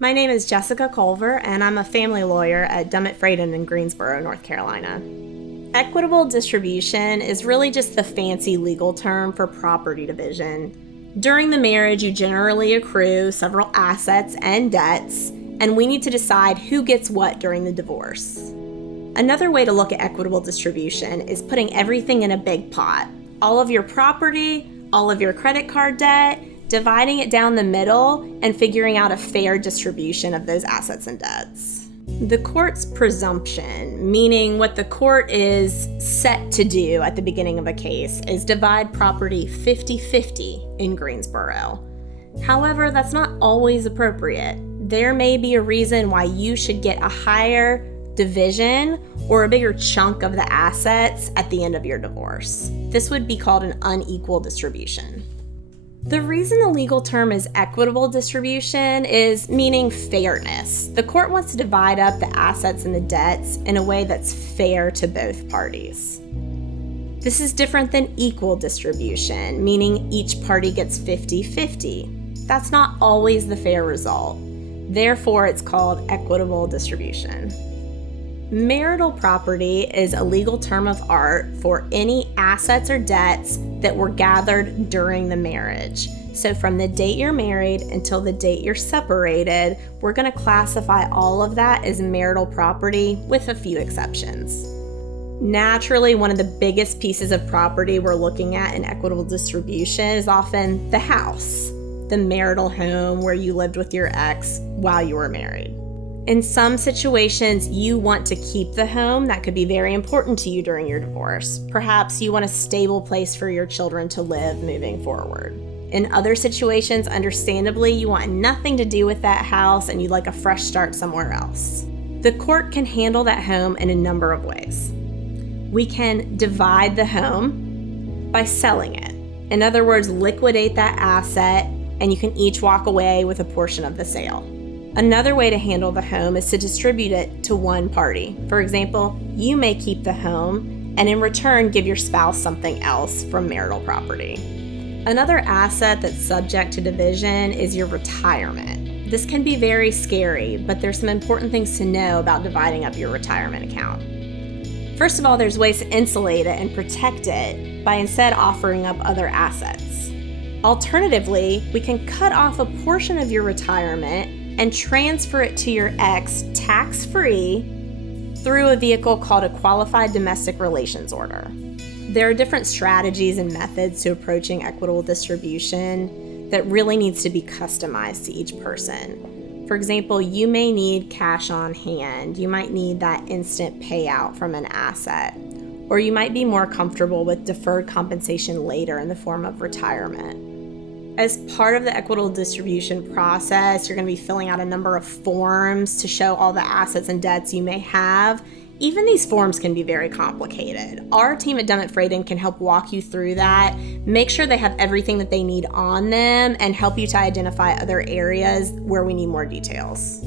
My name is Jessica Culver, and I'm a family lawyer at Dummit, Fradin in Greensboro, North Carolina. Equitable distribution is really just the fancy legal term for property division. During the marriage, you generally accrue several assets and debts, and we need to decide who gets what during the divorce. Another way to look at equitable distribution is putting everything in a big pot. All of your property, all of your credit card debt, dividing it down the middle, and figuring out a fair distribution of those assets and debts. The court's presumption, meaning what the court is set to do at the beginning of a case, is divide property 50-50 in Greensboro. However, that's not always appropriate. There may be a reason why you should get a higher division or a bigger chunk of the assets at the end of your divorce. This would be called an unequal distribution. The reason the legal term is equitable distribution is meaning fairness. The court wants to divide up the assets and the debts in a way that's fair to both parties. This is different than equal distribution, meaning each party gets 50-50. That's not always the fair result. Therefore, it's called equitable distribution. Marital property is a legal term of art for any assets or debts that were gathered during the marriage. So from the date you're married until the date you're separated, we're going to classify all of that as marital property with a few exceptions. Naturally, one of the biggest pieces of property we're looking at in equitable distribution is often the house, the marital home where you lived with your ex while you were married. In some situations, you want to keep the home. That could be very important to you during your divorce. Perhaps you want a stable place for your children to live moving forward. In other situations, understandably, you want nothing to do with that house and you'd like a fresh start somewhere else. The court can handle that home in a number of ways. We can divide the home by selling it. In other words, liquidate that asset and you can each walk away with a portion of the sale. Another way to handle the home is to distribute it to one party. For example, you may keep the home and in return give your spouse something else from marital property. Another asset that's subject to division is your retirement. This can be very scary, but there's some important things to know about dividing up your retirement account. First of all, there's ways to insulate it and protect it by instead offering up other assets. Alternatively, we can cut off a portion of your retirement and transfer it to your ex tax-free through a vehicle called a qualified domestic relations order. There are different strategies and methods to approaching equitable distribution that really needs to be customized to each person. For example, you may need cash on hand. You might need that instant payout from an asset, or you might be more comfortable with deferred compensation later in the form of retirement. As part of the equitable distribution process, you're going to be filling out a number of forms to show all the assets and debts you may have. Even these forms can be very complicated. Our team at Dummit Fradin can help walk you through that, make sure they have everything that they need on them, and help you to identify other areas where we need more details.